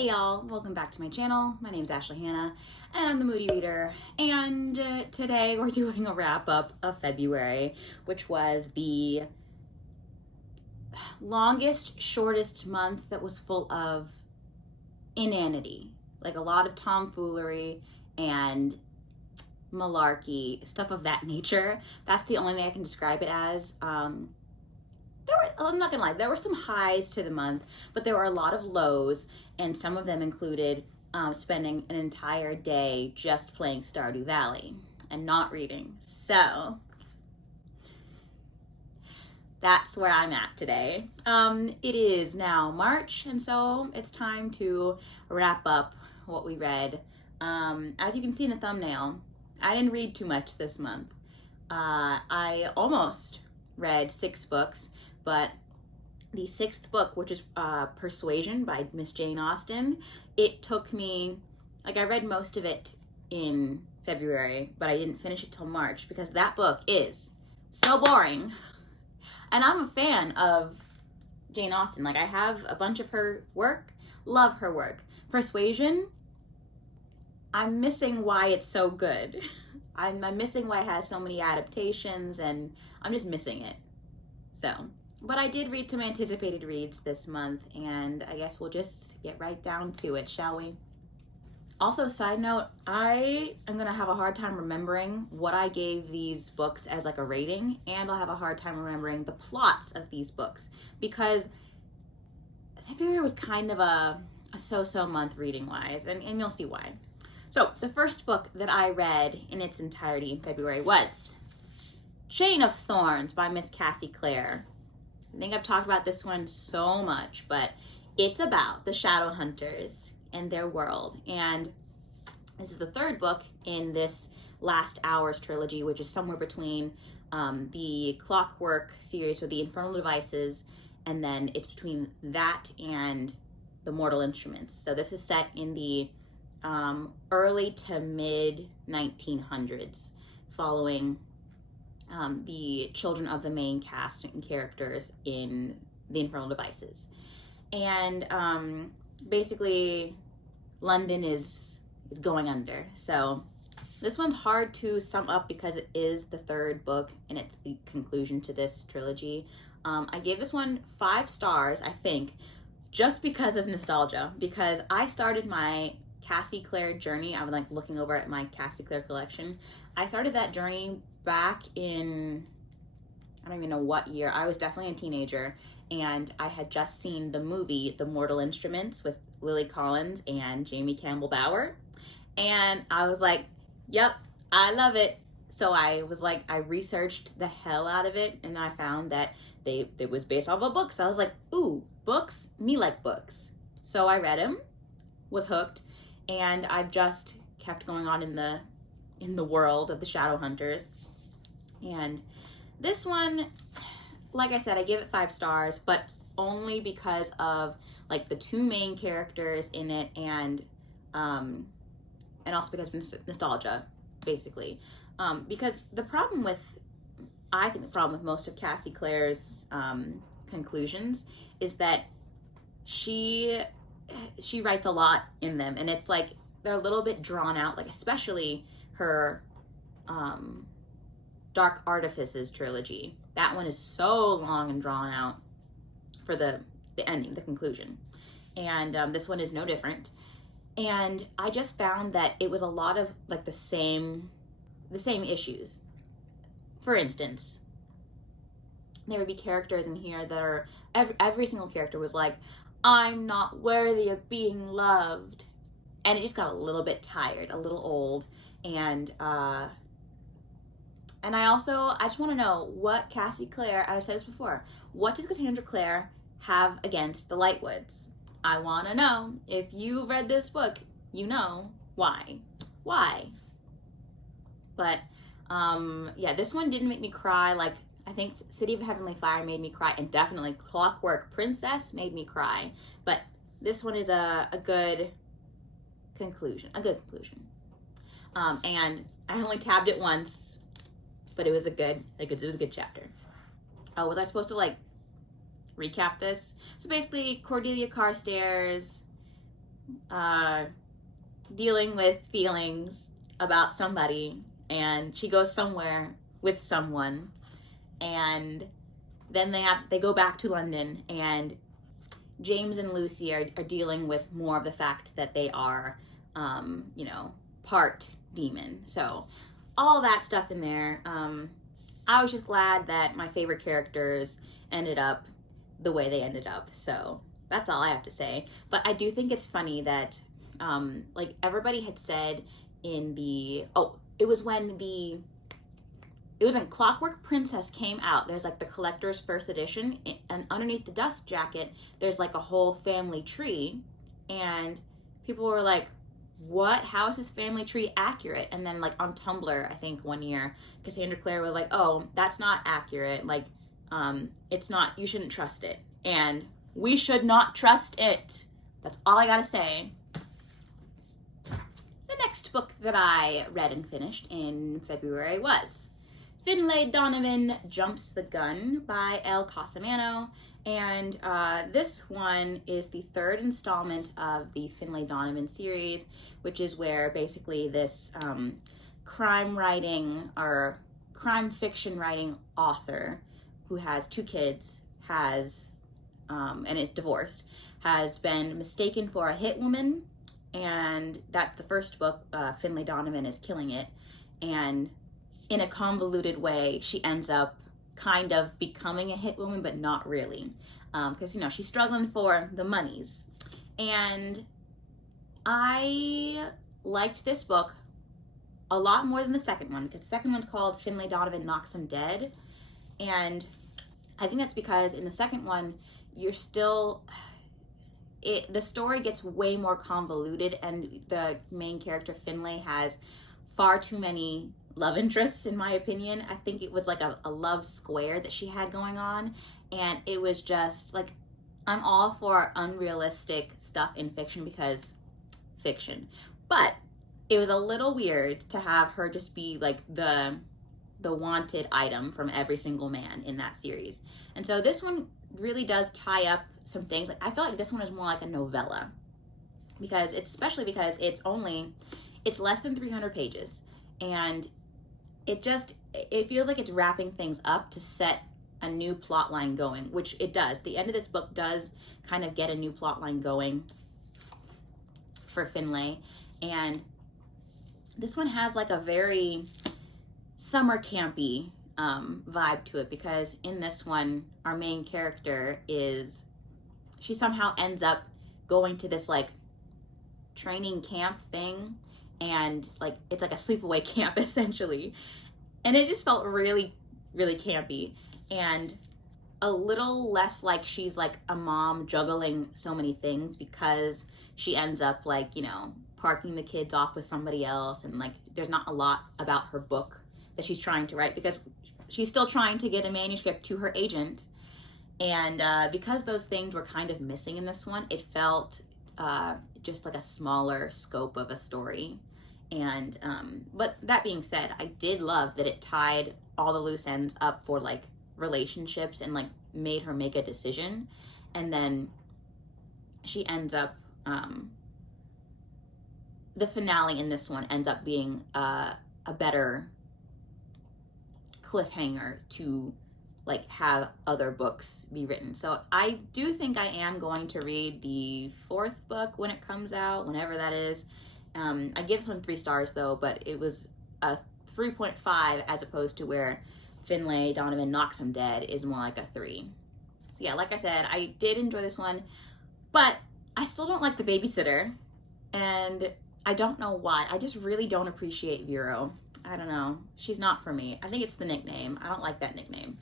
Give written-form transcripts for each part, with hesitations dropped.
Hey y'all, welcome back to my channel. My name's Ashley Hannah and I'm the Moody Reader, and today we're doing a wrap up of February, which was the longest, shortest month that was full of inanity, like a lot of tomfoolery and malarkey, stuff of that nature. That's the only thing I can describe it as. I'm not gonna lie, there were some highs to the month, but there were a lot of lows, and some of them included spending an entire day just playing Stardew Valley and not reading. So that's where I'm at today. It is now March, and so it's time to wrap up what we read. As you can see in the thumbnail, I didn't read too much this month. I almost read 6 books, but the 6th book, which is Persuasion by Miss Jane Austen, it took me, like, I read most of it in February, but I didn't finish it till March because that book is so boring. And I'm a fan of Jane Austen. Like, I have a bunch of her work, love her work. Persuasion, I'm missing why it's so good. I'm missing why it has so many adaptations, and I'm just missing it. So, but I did read some anticipated reads this month, and I guess we'll just get right down to it, shall we? Also, side note, I am gonna have a hard time remembering what I gave these books as like a rating, and I'll have a hard time remembering the plots of these books because February was kind of a so-so month reading-wise, and you'll see why. So, the first book that I read in its entirety in February was Chain of Thorns by Miss Cassie Clare. I think I've talked about this one so much, but it's about the shadow hunters and their world. And this is the 3rd book in this Last Hours trilogy, which is somewhere between the Clockwork series or the Infernal Devices, and then it's between that and the Mortal Instruments. So this is set in the early to mid 1900s, following the children of the main cast and characters in the Infernal Devices. And basically London is going under. So this one's hard to sum up because it is the 3rd book and it's the conclusion to this trilogy. I gave this one 5 stars, I think, just because of nostalgia, because I started my Cassie Clare journey. I was like looking over at my Cassie Clare collection. I started that journey back in, I don't even know what year. I was definitely a teenager, and I had just seen the movie The Mortal Instruments with Lily Collins and Jamie Campbell Bower, and I was like, yep, I love it. So I was like, I researched the hell out of it, and I found that it was based off of books. So I was like, ooh, books, me like books. So I read them, was hooked, and I've just kept going on in the world of the shadow hunters. And this one, like I said, I give it 5 stars, but only because of like the 2 main characters in it, and also because of nostalgia, basically. Because I think the problem with most of Cassie Clare's conclusions is that she writes a lot in them, and it's like they're a little bit drawn out, like especially her Dark Artifices trilogy. That one is so long and drawn out for the ending, the conclusion. And this one is no different. And I just found that it was a lot of like the same issues. For instance, there would be characters in here that are, every single character was like, I'm not worthy of being loved. And it just got a little bit tired, a little old. And I just want to know what Cassie Clare, I've said this before, what does Cassandra Clare have against the Lightwoods? I want to know. If you read this book, you know why. Why? But, yeah, this one didn't make me cry. Like, I think City of Heavenly Fire made me cry, and definitely Clockwork Princess made me cry. But this one is a good conclusion. And I only tabbed it once, but it was a good chapter. Oh, was I supposed to like recap this? So basically, Cordelia Carstairs uh, dealing with feelings about somebody, and she goes somewhere with someone, and then they go back to London, and James and Lucy are dealing with more of the fact that they are, part demon. So all that stuff in there. I was just glad that my favorite characters ended up the way they ended up. So that's all I have to say. But I do think it's funny that, everybody had said in it was when Clockwork Princess came out. There's like the collector's first edition, and underneath the dust jacket, there's like a whole family tree, and people were like, what? How is this family tree accurate? And then like on Tumblr, I think one year, Cassandra Clare was like, oh, that's not accurate. Like, it's not, you shouldn't trust it. And we should not trust it. That's all I gotta say. The next book that I read and finished in February was Finlay, Donovan Jumps the Gun by El Cosimano. And this one is the third installment of the Finlay Donovan series, which is where basically this crime fiction writing author who has 2 kids, and is divorced, has been mistaken for a hit woman. And that's the first book. Finlay Donovan is killing it. And in a convoluted way, she ends up kind of becoming a hit woman, but not really. Because, she's struggling for the monies. And I liked this book a lot more than the second one, because the second one's called Finlay Donovan Knocks Him Dead. And I think that's because in the second one, you're still... the story gets way more convoluted, and the main character, Finlay, has far too many love interests, in my opinion. I think it was like a love square that she had going on, and it was just like, I'm all for unrealistic stuff in fiction because fiction, but it was a little weird to have her just be like the wanted item from every single man in that series. And so this one really does tie up some things. Like, I feel like this one is more like a novella, especially because it's less than 300 pages, and it feels like it's wrapping things up to set a new plot line going, which it does. The end of this book does kind of get a new plot line going for Finlay, and this one has like a very summer campy vibe to it, because in this one, our main character she somehow ends up going to this like training camp thing, and like it's like a sleepaway camp essentially, and it just felt really, really campy, and a little less like she's like a mom juggling so many things, because she ends up like, parking the kids off with somebody else, and like there's not a lot about her book that she's trying to write, because she's still trying to get a manuscript to her agent. And because those things were kind of missing in this one, it felt just like a smaller scope of a story. And but that being said, I did love that it tied all the loose ends up for like relationships, and like made her make a decision, and then she ends up the finale in this one ends up being a better cliffhanger to like have other books be written. So I do think I am going to read the 4th book when it comes out, whenever that is. I give this one 3 stars though, but it was a 3.5 as opposed to where Finlay Donovan Knocks Him Dead is more like a 3. So yeah, like I said, I did enjoy this one, but I still don't like the babysitter, and I don't know why. I just really don't appreciate Vero. I don't know. She's not for me. I think it's the nickname. I don't like that nickname.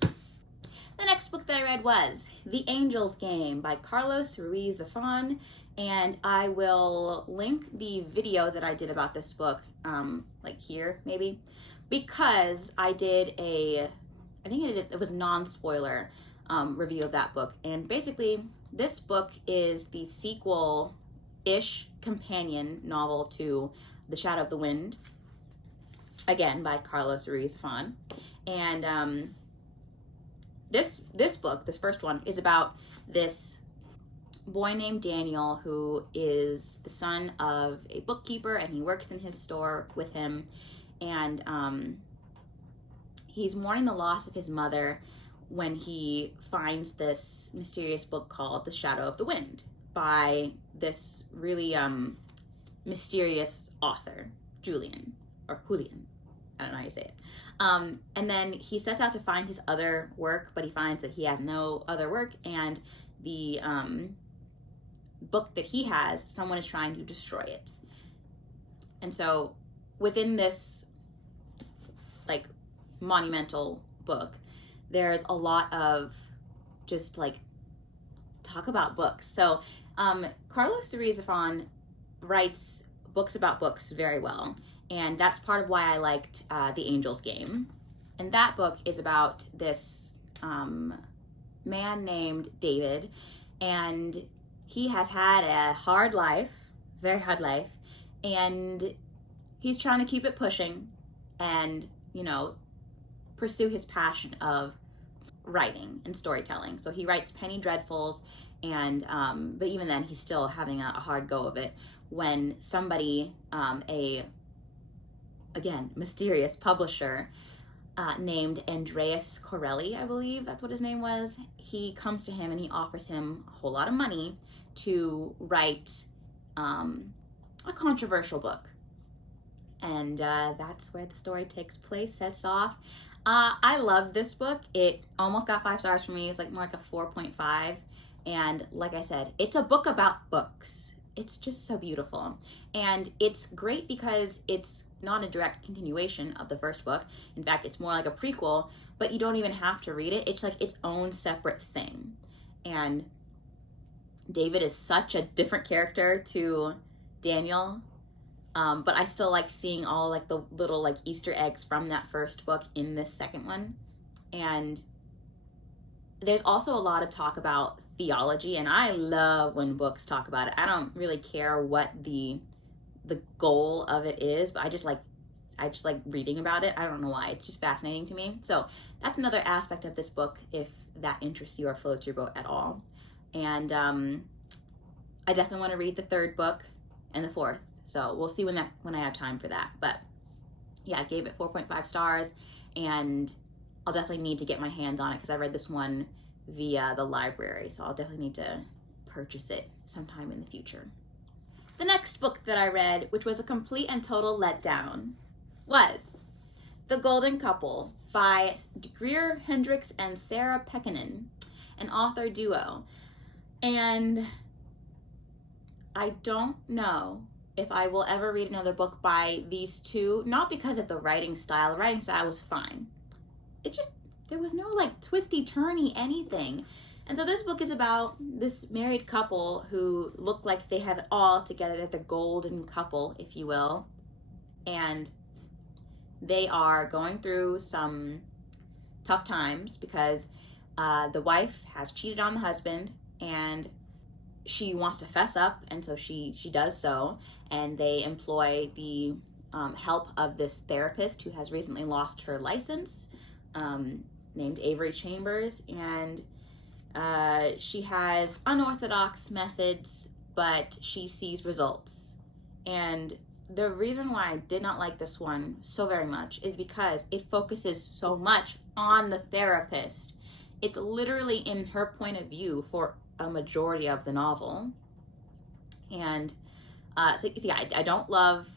The next book that I read was The Angel's Game by Carlos Ruiz Zafón, and I will link the video that I did about this book, like here maybe, because I did it was non-spoiler review of that book. And basically this book is the sequel-ish companion novel to The Shadow of the Wind, again by Carlos Ruiz Zafón. And this book, this first one, is about this boy named Daniel who is the son of a bookkeeper, and he works in his store with him. And he's mourning the loss of his mother when he finds this mysterious book called The Shadow of the Wind by this really mysterious author, Julian, or Julian. I don't know how you say it. And then he sets out to find his other work, but he finds that he has no other work, and the book that he has, someone is trying to destroy it. And so within this like monumental book, there's a lot of just like talk about books. So Carlos de Rizafon writes books about books very well, and that's part of why I liked The Angel's Game. And that book is about this man named David, and he has had a hard life, very hard life, and he's trying to keep it pushing and, you know, pursue his passion of writing and storytelling. So he writes Penny Dreadfuls, and but even then he's still having a hard go of it when somebody, again, mysterious publisher named Andreas Corelli, I believe that's what his name was, he comes to him and he offers him a whole lot of money to write a controversial book. And that's where the story takes place, sets off. I love this book. It almost got 5 stars for me. It's like more like a 4.5. And like I said, it's a book about books. It's just so beautiful. And it's great because it's not a direct continuation of the first book. In fact, it's more like a prequel, but you don't even have to read it. It's like its own separate thing. And David is such a different character to Daniel. But I still like seeing all like the little like Easter eggs from that first book in this second one. And there's also a lot of talk about theology, and I love when books talk about it. I don't really care what the goal of it is, but I just like reading about it. I don't know why. It's just fascinating to me. So that's another aspect of this book if that interests you or floats your boat at all. And I definitely want to read the third book and the fourth. So we'll see when I have time for that. But yeah, I gave it 4.5 stars, and I'll definitely need to get my hands on it because I read this one via the library. So I'll definitely need to purchase it sometime in the future. The next book that I read, which was a complete and total letdown, was The Golden Couple by Greer Hendricks and Sarah Pekkanen, an author duo. And I don't know if I will ever read another book by these two, not because of the writing style. The writing style was fine. It just, there was no like twisty turny anything. And so this book is about this married couple who look like they have it all together. They're the golden couple, if you will. And they are going through some tough times because the wife has cheated on the husband, and she wants to fess up, and so she does so, and they employ the help of this therapist who has recently lost her license, named Avery Chambers, and she has unorthodox methods, but she sees results. And the reason why I did not like this one so very much is because it focuses so much on the therapist. It's literally in her point of view for a majority of the novel. And so yeah, I don't love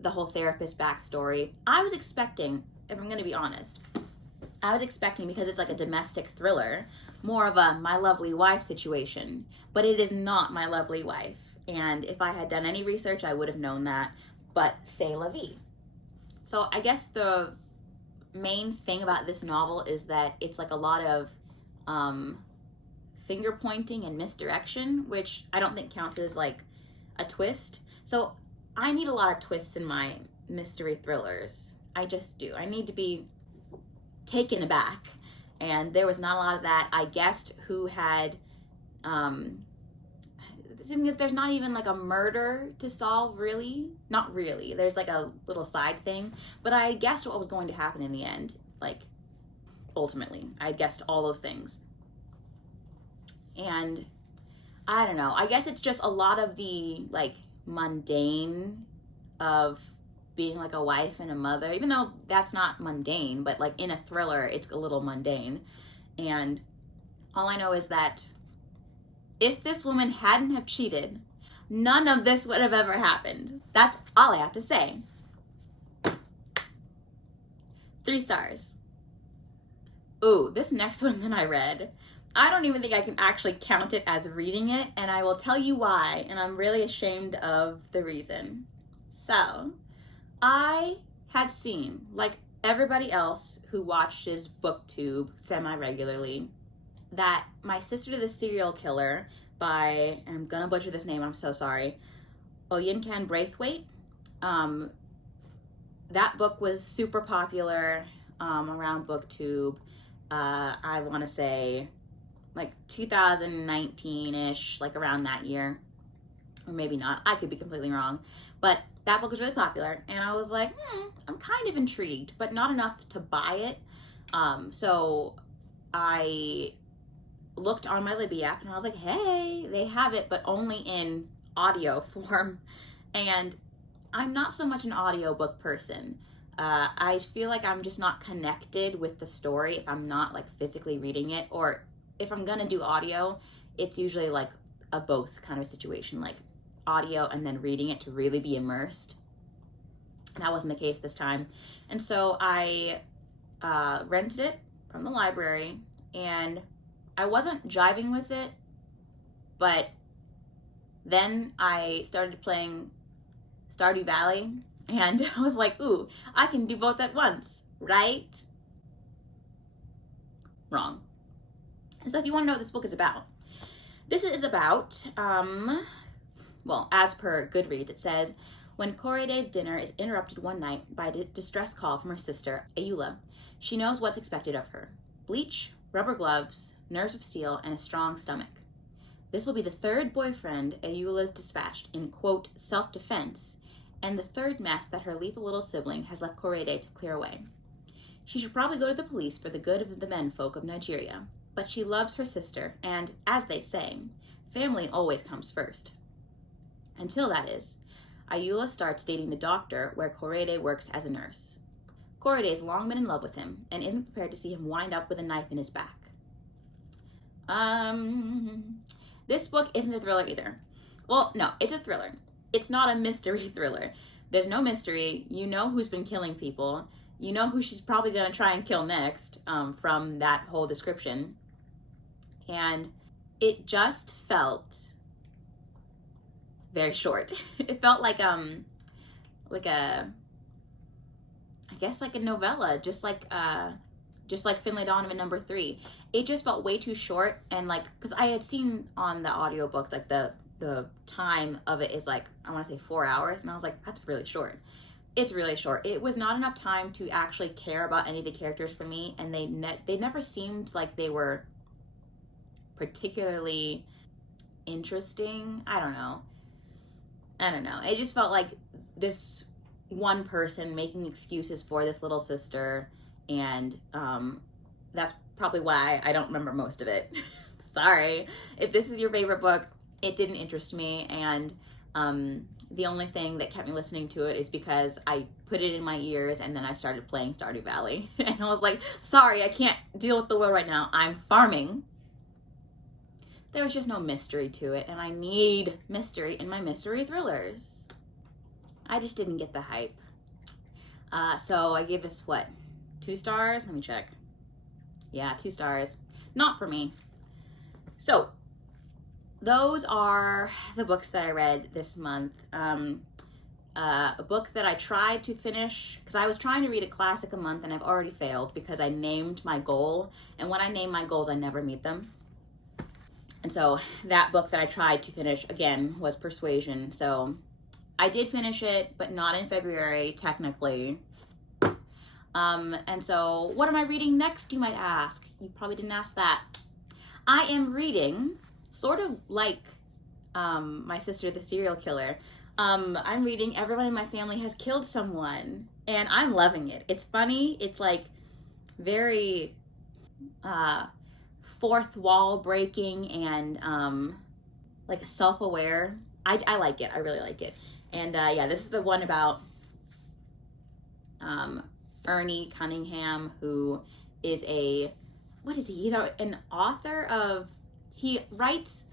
the whole therapist backstory. I was expecting, if I'm going to be honest, I was expecting, because it's like a domestic thriller, more of a My Lovely Wife situation, but it is not My Lovely Wife. And if I had done any research, I would have known that, but c'est la vie. So I guess the main thing about this novel is that it's like a lot of finger pointing and misdirection, which I don't think counts as like a twist. So I need a lot of twists in my mystery thrillers. I just do. I need to be taken aback, and there was not a lot of that. I guessed who had there's not even like a murder to solve, really. Not really. There's like a little side thing, but I guessed what was going to happen in the end. Like, ultimately, I guessed all those things. And I don't know. I guess it's just a lot of the like mundane of being like a wife and a mother, even though that's not mundane, but like in a thriller, it's a little mundane. And all I know is that if this woman hadn't have cheated, none of this would have ever happened. That's all I have to say. 3 stars. Ooh, this next one that I read, I don't even think I can actually count it as reading it, and I will tell you why, and I'm really ashamed of the reason. So, I had seen, like everybody else who watches BookTube semi-regularly, that My Sister to the Serial Killer by, I'm gonna butcher this name, I'm so sorry, Oyinkan Braithwaite. That book was super popular around BookTube. I want to say like 2019-ish, like around that year. Or maybe not. I could be completely wrong. But that book was really popular. And I was like, I'm kind of intrigued, but not enough to buy it. So I looked on my Libby app and I was like, hey, they have it, but only in audio form. And I'm not so much an audiobook person. I feel like I'm just not connected with the story if I'm not like physically reading it, or if I'm gonna do audio, it's usually like a both kind of situation, like audio and then reading it to really be immersed. And that wasn't the case this time. And so I rented it from the library, and I wasn't jiving with it, but then I started playing Stardew Valley, and I was like, ooh, I can do both at once, right? Wrong. So if you want to know what this book is about, this is about, well, as per Goodreads, it says, when Korede's dinner is interrupted one night by a distress call from her sister, Ayula, she knows what's expected of her. Bleach, rubber gloves, nerves of steel, and a strong stomach. This will be the third boyfriend Ayula's dispatched in, quote, self-defense, and the third mess that her lethal little sibling has left Korede to clear away. She should probably go to the police for the good of the menfolk of Nigeria, but she loves her sister, and, as they say, family always comes first. Until, that is, Ayula starts dating the doctor where Korede works as a nurse. Korede's long been in love with him, and isn't prepared to see him wind up with a knife in his back. This book isn't a thriller either. Well, no, it's a thriller. It's not a mystery thriller. There's no mystery. You know who's been killing people. You know who she's probably going to try and kill next, from that whole description. And it just felt very short. It felt like a, I guess like a novella, just like Finlay, Donovan #3. It just felt way too short, and like, because I had seen on the audiobook, like the time of it is like, I want to say 4 hours, and I was like, that's really short. It's really short. It was not enough time to actually care about any of the characters for me, and they never seemed like they were particularly interesting. I don't know. It just felt like this one person making excuses for this little sister, and that's probably why I don't remember most of it. Sorry. If this is your favorite book, it didn't interest me, and the only thing that kept me listening to it is because I put it in my ears and then I started playing Stardew Valley. And I was like, sorry, I can't deal with the world right now. I'm farming. There was just no mystery to it, and I need mystery in my mystery thrillers. I just didn't get the hype. So I gave this, 2 stars? Let me check. Yeah, 2 stars. Not for me. So, those are the books that I read this month. A book that I tried to finish, because I was trying to read a classic a month and I've already failed because I named my goal, and when I name my goals, I never meet them. And so that book that I tried to finish, again, was Persuasion. So I did finish it, but not in February, technically. And so what am I reading next, you might ask? You probably didn't ask that. I am reading, sort of like My Sister the Serial Killer. I'm reading Everyone in My Family Has Killed Someone, and I'm loving it. It's funny. It's like very fourth wall breaking, and like self-aware. I like it. I really like it. And yeah, this is the one about Ernie Cunningham, who is what is he? He's an author of, he writes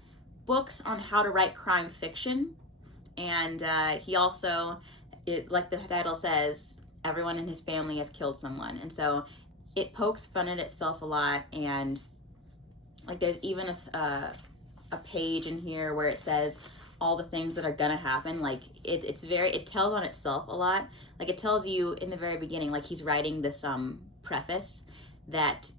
books on how to write crime fiction. And he also, like the title says, everyone in his family has killed someone. And so it pokes fun at itself a lot. And like there's even a page in here where it says all the things that are gonna happen. Like it tells on itself a lot. Like it tells you in the very beginning, like he's writing this preface that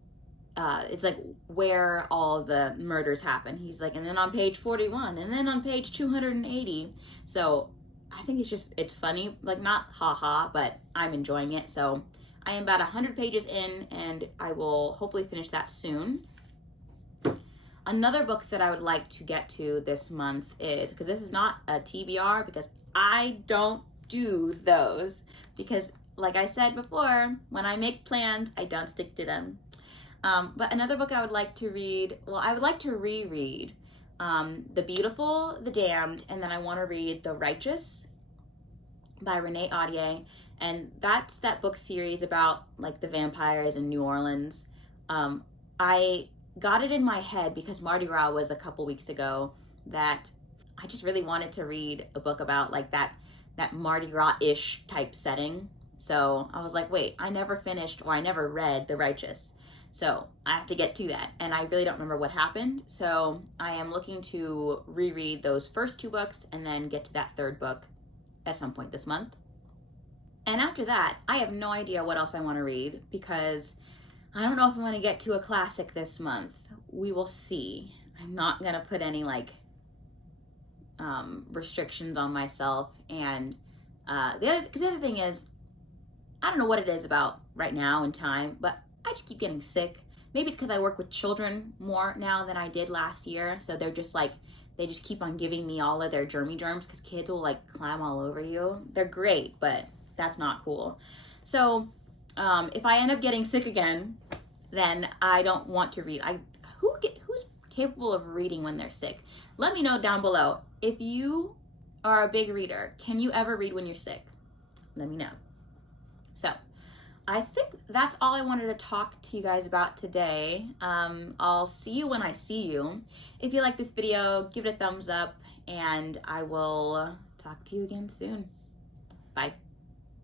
it's like where all the murders happen. He's like, and then on page 41, and then on page 280. So I think it's funny, like not haha, but I'm enjoying it. So I am about 100 pages in, and I will hopefully finish that soon. Another book that I would like to get to this month is, because this is not a TBR, because I don't do those, because like I said before, when I make plans, I don't stick to them. But another book I would like to read, well, I would like to reread The Beautiful, The Damned, and then I want to read The Righteous by Renee Audier. And that's that book series about like the vampires in New Orleans. I got it in my head because Mardi Gras was a couple weeks ago, that I just really wanted to read a book about like that Mardi Gras-ish type setting. So I was like, wait, I never finished, or I never read The Righteous. So I have to get to that, and I really don't remember what happened. So I am looking to reread those first two books and then get to that third book at some point this month. And after that, I have no idea what else I want to read, because I don't know if I'm going to get to a classic this month. We will see. I'm not going to put any like restrictions on myself. And the other thing is, I don't know what it is about right now in time, but I just keep getting sick. Maybe it's because I work with children more now than I did last year. So they're just like, they just keep on giving me all of their germs, because kids will like climb all over you. They're great, but that's not cool. So if I end up getting sick again, then I don't want to read. Who's capable of reading when they're sick? Let me know down below. If you are a big reader, can you ever read when you're sick? Let me know. So I think that's all I wanted to talk to you guys about today. I'll see you when I see you. If you like this video, give it a thumbs up, and I will talk to you again soon. Bye.